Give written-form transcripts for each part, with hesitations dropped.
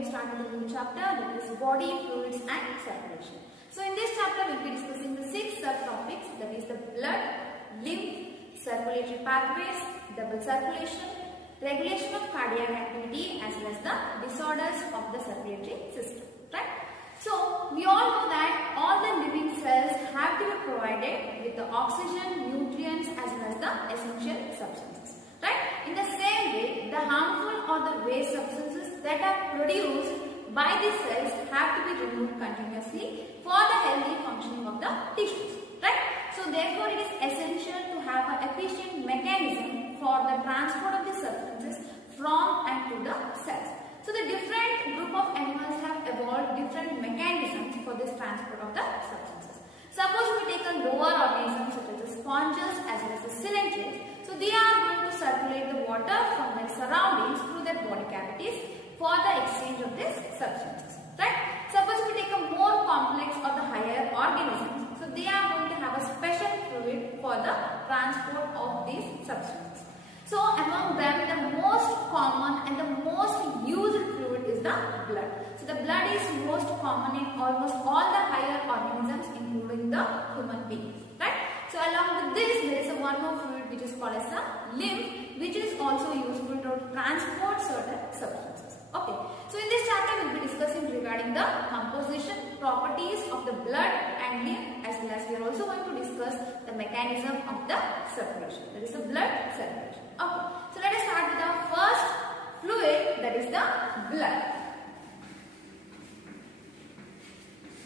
to start with a new chapter, that is body, fluids and circulation. So in this chapter we will be discussing the 6 subtopics, that is the blood, lymph, circulatory pathways, double circulation, regulation of cardiac activity as well as the disorders of the circulatory system. Right? So we all know that all the living cells have to be provided with the oxygen, nutrients as well as the essential substances. Right? In the same way, the harmful or the waste substances that are produced by the cells have to be removed continuously for the healthy functioning of the tissues. Right? So therefore, it is essential to have an efficient mechanism for the transport of the substances from and to the cells. So the different group of animals have evolved different mechanisms for this transport of the substances. Suppose we take a lower organism such as the sponges as well as the ciliates. So they are going to circulate the water from their surroundings through their body cavities for the exchange of these substances. Right? Suppose we take a more complex or the higher organisms. So they are going to have a special fluid for the transport of these substances. So among them, the most common and the most used fluid is the blood. So the blood is most common in almost all the higher organisms including the human beings. Right? So along with this, there is one more fluid which is called as a lymph, which is also useful to transport certain substances. Okay. So in this chapter, we will be discussing regarding the composition, properties of the blood and lymph, as well as we are also going to discuss the mechanism of the circulation. That is the blood circulation. Okay. So let us start with the first fluid, that is the blood.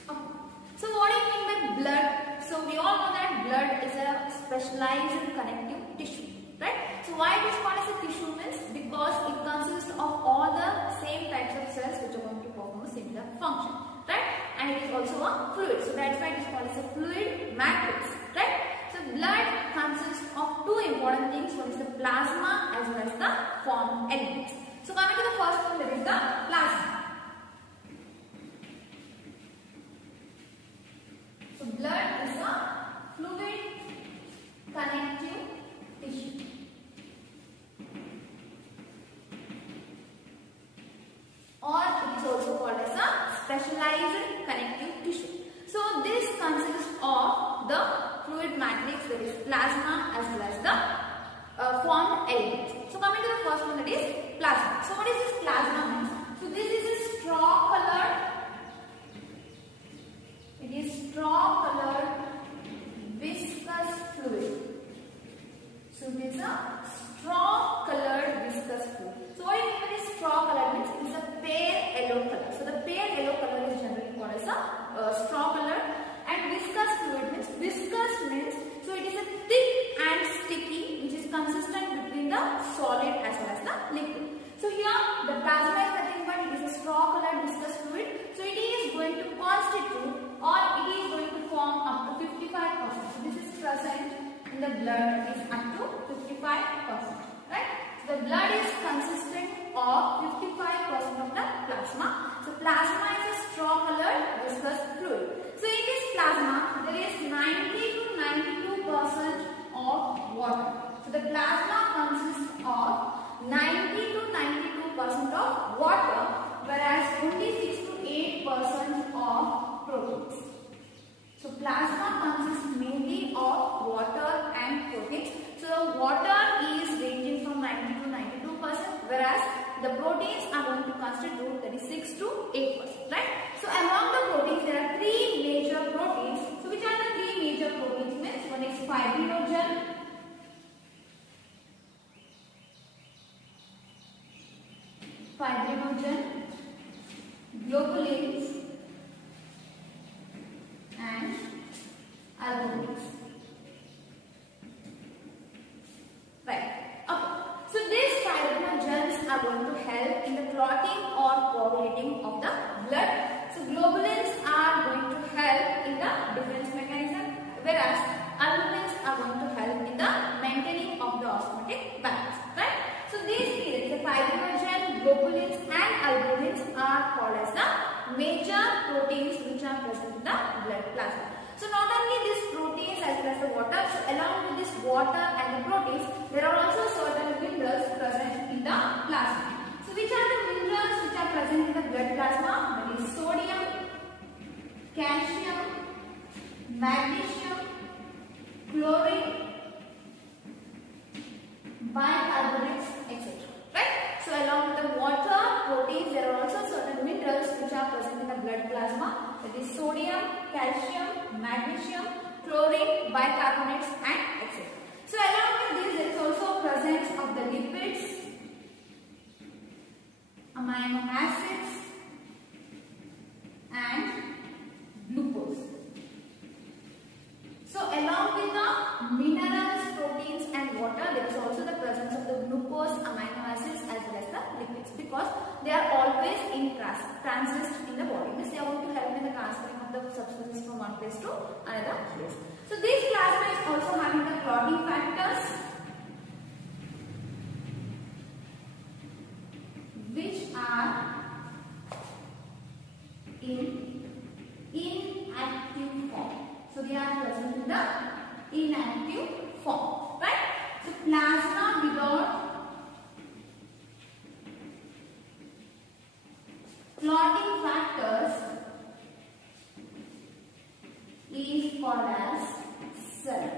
Okay. So what do you mean by blood? So we all know that blood is a specialized connective tissue, right? So why it is called as a tissue means because it consists of all the same types of cells which are going to perform a similar function, right? And it is also a fluid. So that's why it is called as a fluid matrix, right? So blood consists of two important things. One is the plasma as well as the formed elements. So coming to the first one, that is the plasma. So blood is a fluid connective tissue. Or it is also called as a specialized connective tissue. So this consists of the fluid matrix, that is plasma as well as the formed elements. So coming to the first one, that is plasma. So what is this plasma means? So this is a straw colored. It is straw colored viscous fluid. So it is a straw colored viscous fluid. So what do you mean by straw colored means? It is a pale yellow color. So the pale yellow color is generally called as a straw color. And viscous fluid means, viscous means, so it is a thick and sticky which is consistent between the solid as well as the liquid. So here the plasma is nothing but it is a straw colored viscous fluid. So it is going to constitute or it is going to form up to 55%. So this is present in the blood is up to 55%. Right? So the blood is consistent of 55% of the plasma. So plasma is a straw colored viscous fluid. So in this plasma there is 90 to 92% of water. So the plasma consists of 90 to 92% of water, whereas only 6 to 8% of proteins. So plasma consists mainly of water and proteins. So water is ranging from 90 to 92%, whereas the proteins are going to constitute, that is 6 to 8%, right? So among the proteins there are three major proteins. So which are the three major proteins means? One is fibrinogen, globulins and albumins. Right. Okay. So these fibrinogens are going to help in the clotting or coagulating of the blood. So globulins are going to help in the defense mechanism, whereas albumins are going to help in the maintaining of the osmotic balance. Right. So these three, the fibrinogen, globulins and albumins are called as the major proteins which are present in the blood plasma. So not only these proteins as well as the water, so along with this water and the proteins, there are also certain minerals present in the plasma. So which are the minerals which are present in the blood bicarbonates, etc. Right? So along with the water, proteins, there are also certain minerals which are present in the blood plasma. That is sodium, calcium, magnesium, chlorine, bicarbonates, and etc. So along with this, there is also presence of the lipids, amino acids, and glucose. So along with the minerals, proteins and water, there is also the presence of the glucose, amino acids as well as the lipids, because they are always in transit in the body. Means they are going to help in the transferring of the substances from one place to another place. So this plasma is also having the clotting factors, which are in inactive form. So they are present in the inactive form, right? So plasma without clotting factors is called as cell.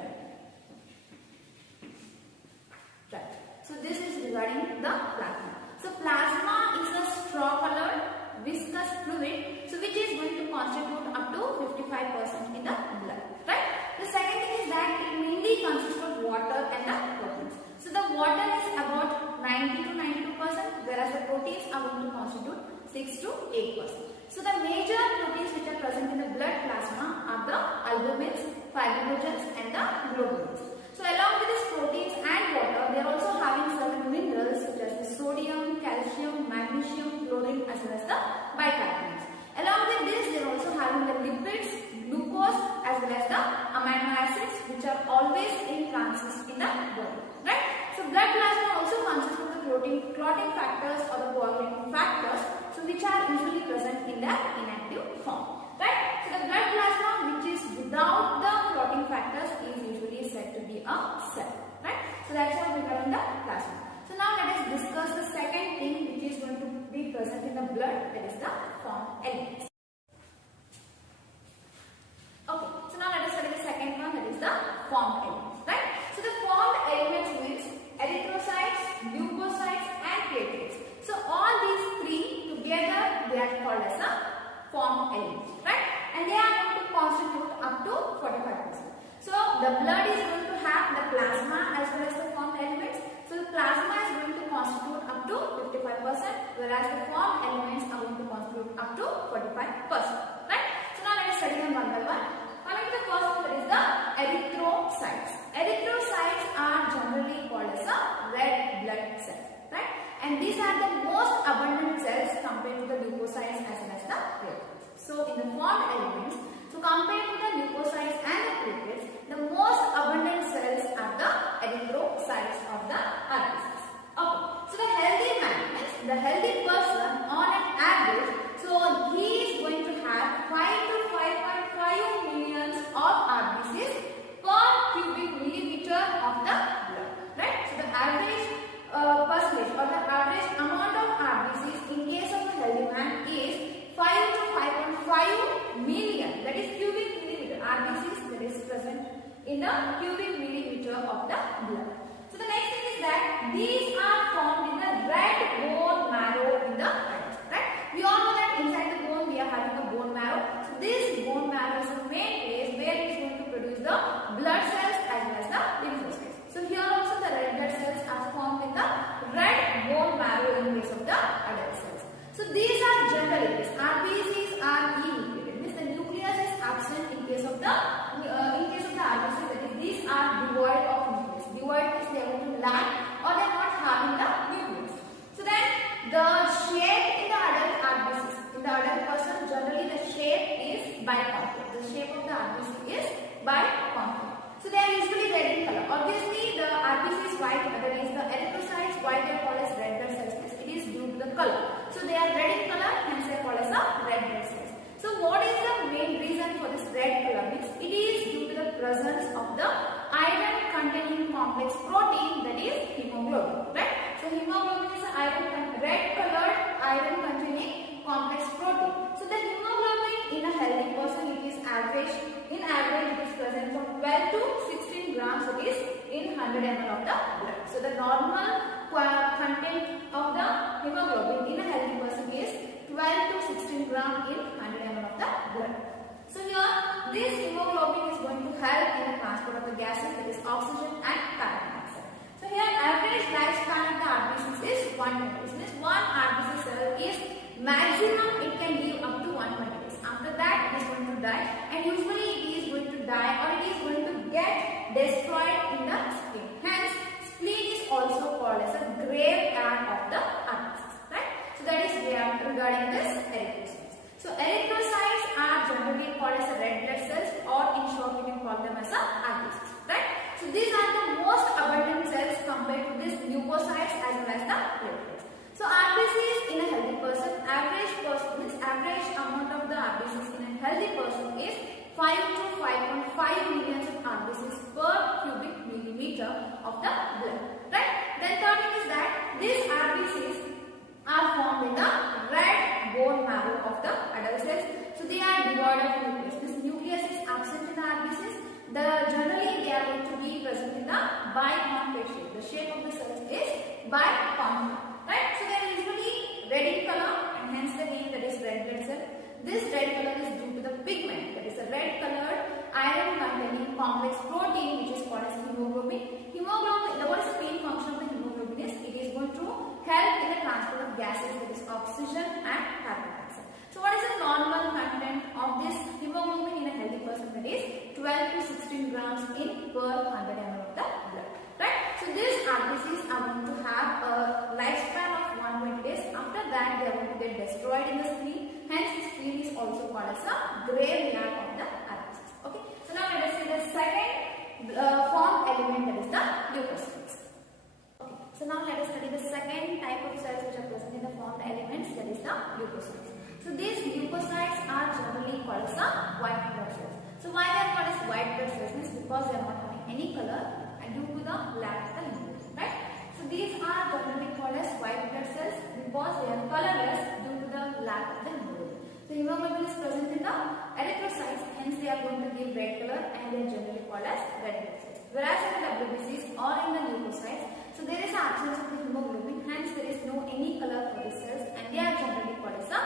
Right. So this is regarding the plasma. So plasma is a straw colored viscous fluid, so which is going to constitute up to 55% in the blood, right? The second thing is that it mainly consists of water and the proteins. So the water is about 90 to 92%, whereas the proteins are going to constitute 6 to 8%. So the major proteins which are present in the blood plasma are the albumins, fibrinogens, and the globulins. So along with these proteins and water, they are also having certain minerals such as the sodium, calcium, magnesium, chlorine, as well as the bicarbonates. Along with this, they are also having the lipids, glucose, as well as the amino acids, which are always in transit in the body. Right? So blood plasma also consists of the clotting factors or the coagulating factors, so which are usually present in the inactive form. Right? So the blood plasma which is without the clotting factors is usually said to be a cell. Right? So that's what we got in the plasma. So now let us discuss the second thing which is going to be present in the blood, that is the formed elements. Okay, so now let us study the second one, that is the formed elements. Right? So the formed elements means erythrocytes, leukocytes and platelets. So all these three together they are called as the formed elements. Right? And they are going to constitute up to 45%. So the blood is going to have the plasma as well as the formed elements. So the plasma is going to constitute up to 55%, whereas the formed elements are going to constitute up to 45%. Right? So now let us study them one by one. Coming to the first one, that is the erythrocytes. Erythrocytes are generally called as a red blood cells. Right? And these are the most abundant cells compared to the leukocytes as well as the platelets. So in the formed elements, so compared to the leukocytes and the platelets, the most abundant cells are the erythrocytes of the RBCs. Okay. So the healthy man, means the healthy person on an average, so he is going to have 5 to 5.5 million of RBCs per cubic millimeter of the blood. Right? So the average percentage or the average amount of RBCs in case of a healthy man is 5 to 5.5 million, that is cubic millimeter RBCs that is present in the cubic millimeter of the blood. So the next thing is that these are formed in the red bone marrow in the adults. Right? We all know that inside the bone we are having a bone marrow. So this bone marrow is the main place where it is going to produce the blood cells as well as the lymphocytes. So here also the red blood cells are formed in the red bone marrow in case of the adult cells. So these are generally, RBCs are enucleated, means the nucleus is absent in case of the RBCs, that is these are devoid of nucleus. Devoid means they are going to lack or they are not having the nucleus. So then the shape in the adult RBCs, in the adult person generally the shape is biconvex. The shape of the RBC is biconvex. So they are usually red in color. Obviously the RBC is white, that is the erythrocytes, why they are called as red blood cells? It is due to the color. So they are red in color, hence they are called as a red blood cells. So what is the main reason for this red color? It is due to the presence of the iron containing complex protein, that is hemoglobin. Right? So hemoglobin is a red colored iron containing complex protein. So the hemoglobin in a healthy person, it is average. In average, it is present from 12 to 16 grams. It is in 100 ml of the blood. So the normal 120 days. Means one RBC cell is maximum it can give up to 120 days. After that it is going to die, and usually it is going to die or it is going to get destroyed in the spleen. Hence spleen is also called as a graveyard of the RBCs. Right? So that is regarding this erythrocytes. So erythrocytes are generally called as a red blood cells, or in short we can call them as a RBCs. Right? So these are the most abundant cells compared to these leukocytes as well as the platelets. So RBCs in a healthy person, average amount of the RBCs in a healthy person is 5 to 5.5 million of RBCs per cubic millimeter of the blood. Right? Then third thing is that these RBCs are formed in the red bone marrow of the adult cells. So they are devoid of nucleus. This nucleus is absent in the RBCs. Generally they are going to be present in the biconcave shape. The shape of the cells is biconcave. Right? So they are usually red in color, and hence the name, that is red blood cell. This red color is due to the pigment, that is a red colored iron containing complex protein which is called as hemoglobin. What is the main function of the hemoglobin is it is going to help in the transport of gases, that is oxygen and carbon dioxide. So what is the normal content of this hemoglobin in a healthy person? That is 12 to 16 grams in per 100 ml of the blood. Right? So these RBCs are going to have a lifespan of 120 days. After that they are going to get destroyed in the spleen. Hence spleen is also called as a graveyard of the RBCs. Okay. So now let us see the second formed element, that is the leukocytes. Okay. So now let us study the second type of cells which are present in the formed elements, that is the leukocytes. So these leukocytes are generally called as a white blood cells. So why they are called as white blood cells? Means because they are not having any color and due to the lack of the hemoglobin. Right? So these are generally called as white blood cells because they are colorless due to the lack of the hemoglobin. So hemoglobin is present in the erythrocytes, hence they are going to give red color and they are generally called as red blood cells. Whereas in the WBCs or in the leukocytes, so there is absence of the hemoglobin, hence there is no any color for the cells, and they are generally called as a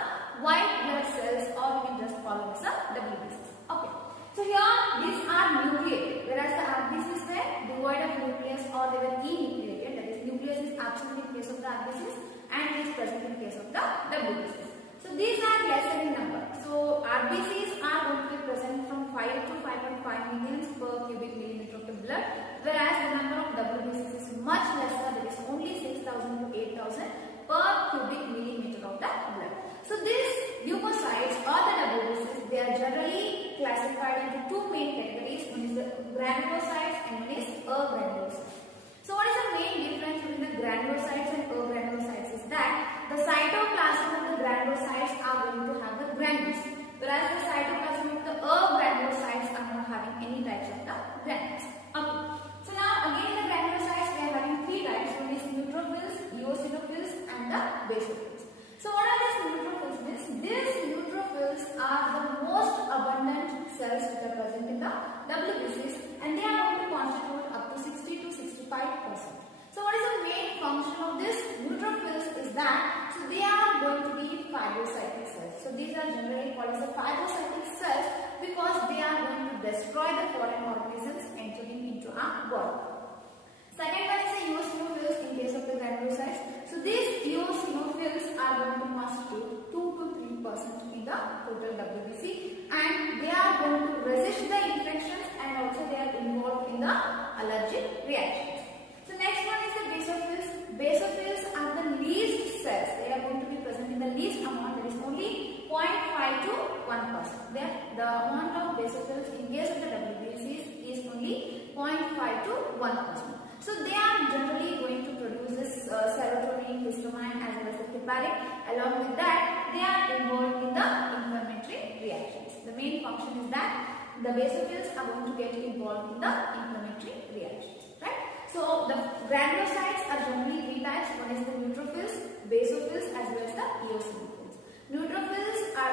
white blood cells, or we can just call them as a WBCs. Okay. So here these are nucleated, whereas the RBCs were devoid of nucleus or they were enucleated, that is nucleus is absent in case of the RBCs and it is present in case of the WBCs. So these are lesser in number. So RBCs are going to be present from 5 to 5.5 million per cubic millimeter of the blood, whereas the number of WBCs is much lesser, that is only 6,000 to 8,000 per cubic millimeter of the blood. So these leukocytes or the WBCs, they are generally classified into two main categories. One is the granulocytes and one is agranulocytes. So what is the main difference between the granulocytes and agranulocytes is that the cytoplasm of the granulocytes are going to have the granules, whereas the cytoplasm of the agranulocytes are not having any types of the granules. Okay. So now again the granulocytes, we are having three types. One is neutrophils, eosinophils and the basophils. So what are these neutrophils? Means these neutrophils are the most abundant cells which are present in the WBCs, and they are going to constitute up to 60 to 65%. So what is the main function of this neutrophils is that, so they are going to be phagocytic cells. So these are generally called as the phagocytic cells because they are going to destroy the foreign organisms entering into our body. Second one is the eosinophils in case of the granulocytes. So these eosinophils are going to constitute 2 to 3% in the total WBC, and they are going to resist the infections and also they are involved in the allergic reactions. So next one is the basophils. Basophils are the least cells. They are going to be present in the least amount, that is only 0.5 to 1%. The amount of basophils in case of the WBCs is only 0.5 to 1%. So they are generally going to produce this serotonin, histamine as well as the heparin. Along with that, they are involved in the inflammatory reactions. The main function is that the basophils are going to get involved in the inflammatory reactions. Right? So the granulocytes are generally three types. One is the neutrophils, basophils as well as the eosinophils. Neutrophils are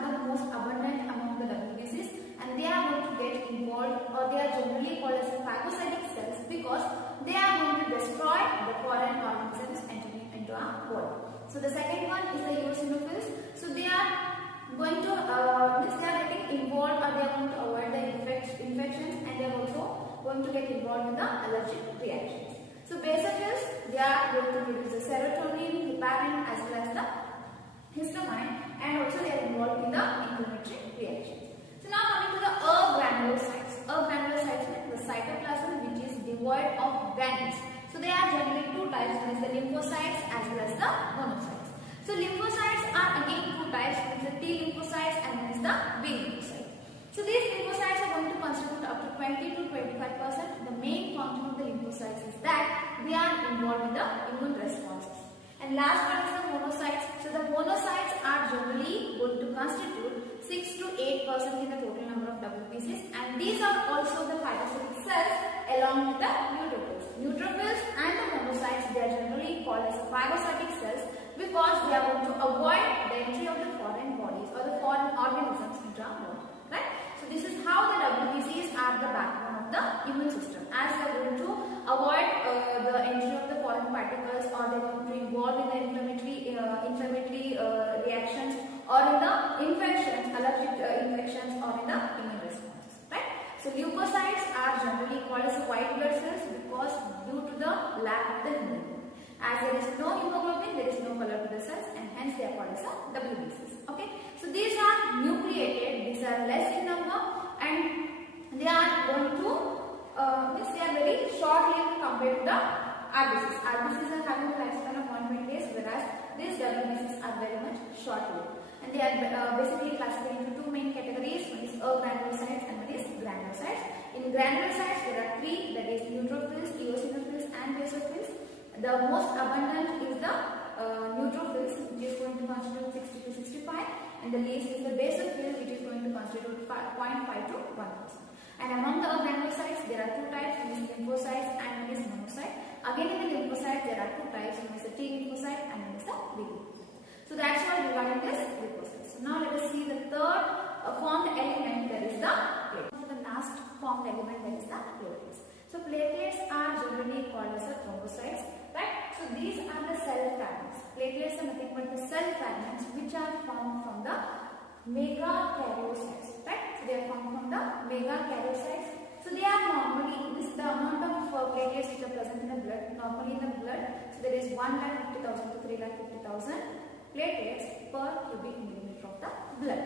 the most abundant among the WBCs, and they are going to get involved, or they are generally called as phagocytic cells because they are going to destroy the foreign organisms entering into our body. So the second one is the eosinophils. So they are going to they are getting involved, or they are going to avoid the infections, and they are also going to get involved in the allergic reactions. So basophils, they are going to produce the serotonin and also they are involved in the inflammatory reactions. So now coming to the agranulocytes. Agranulocytes means the cytoplasm which is devoid of granules. So they are generally two types, one is the lymphocytes as well as the monocytes. So lymphocytes are again two types, one is the T lymphocytes and one is the B lymphocytes. So these lymphocytes are going to constitute up to 20 to 25%. The main function of the lymphocytes is that they are involved in the immune responses. And last one is the monocytes. So the monocytes are generally going to constitute 6 to 8% in the total number of WBCs, and these are also the phagocytic cells along with the neutrophils. Neutrophils and the monocytes, they are generally called as phagocytic cells because they are going to avoid the entry of the foreign bodies or the foreign organisms into our body. Right? So this is how the WBCs are the backbone of the immune system, as they are going to avoid the entry of the foreign particles, or they are going to involve in the inflammatory reactions, or in the infections, allergic infections, or in the immune responses. Right? So leukocytes are generally called as white blood cells because due to the lack of the hemoglobin. As there is no hemoglobin, there is no color to the cells, and hence they are called as WBCs. Okay. So these are nucleated, these are less in number, and they are going to they are very short-lived compared to the RBCs. RBCs are having a lifespan of 120 days, whereas these WBCs are very much short-lived. And they are basically classified into two main categories. One is agranulocytes and one is granulocytes. In granulocytes, there are three, that is neutrophils, eosinophils, and basophils. The most abundant is the neutrophils, which is going to constitute 60 to 65, and the least is the basophil, which is going to constitute 0.5 to 1%. And among the granulocytes, there are two types, one is lymphocytes and one is monocyte. Again in the lymphocyte, there are two types, one is the T lymphocyte and one is the B lymphocyte. So that's all regarding this lymphocytes. So now let us see the third formed element, that is the platelet. The last formed element, that is the platelets. So platelets are generally called as the thrombocytes, right? So these are the cell fragments. Platelets are nothing but the cell fragments which are formed from the megakaryocytes, right? So they are formed from the megakaryocytes. So they are normally, this the amount of platelets which are present in the blood, normally in the blood. So there is 1,50,000 to 3,50,000 platelets per cubic millimeter of the blood.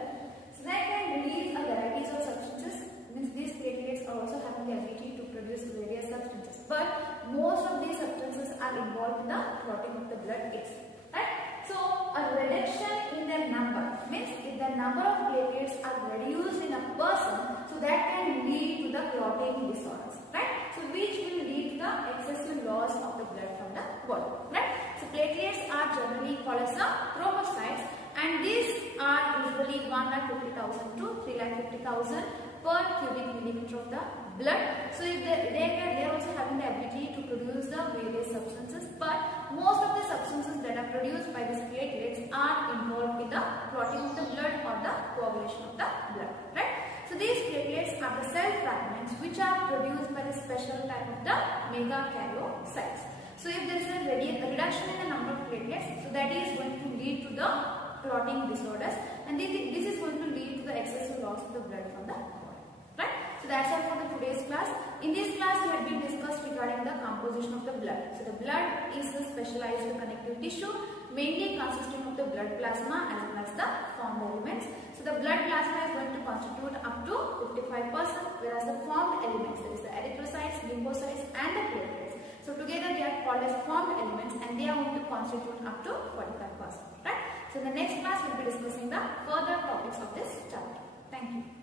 So they can release a varieties of substances. Means these platelets are also having the ability to produce various substances. But most of these substances are involved in the clotting of the blood itself. Right? So a reduction in their number means if the number of platelets are reduced in a person, so that can lead to the clotting disorders, right? So which will lead to the excessive loss of the blood from the body, right? So platelets are generally called as the thrombocytes, and these are usually 1,50,000 to 3,50,000 per cubic millimeter of the blood. So if they are also having the ability to produce the various substances, but most of the substances that are produced by these platelets are involved in the clotting of the blood or the coagulation of the blood, right? So these platelets are the cell fragments which are produced by the special type of the megakaryocytes. So if there is a reduction in the number of platelets, so that is going to lead to the clotting disorders, and this is going to lead to the excessive loss of the blood from the body, right? So that's all for the today's class. In this class, we have been discussed regarding the composition of the blood. So the blood is a specialized connective tissue, mainly consisting of the blood plasma as well as the formed elements. So the blood plasma is going to constitute up to 55%, whereas the formed elements, that is the erythrocytes, lymphocytes, and the platelets. So together they are called as formed elements, and they are going to constitute up to 45%, right? So in the next class, we will be discussing the further topics of this chapter. Thank you.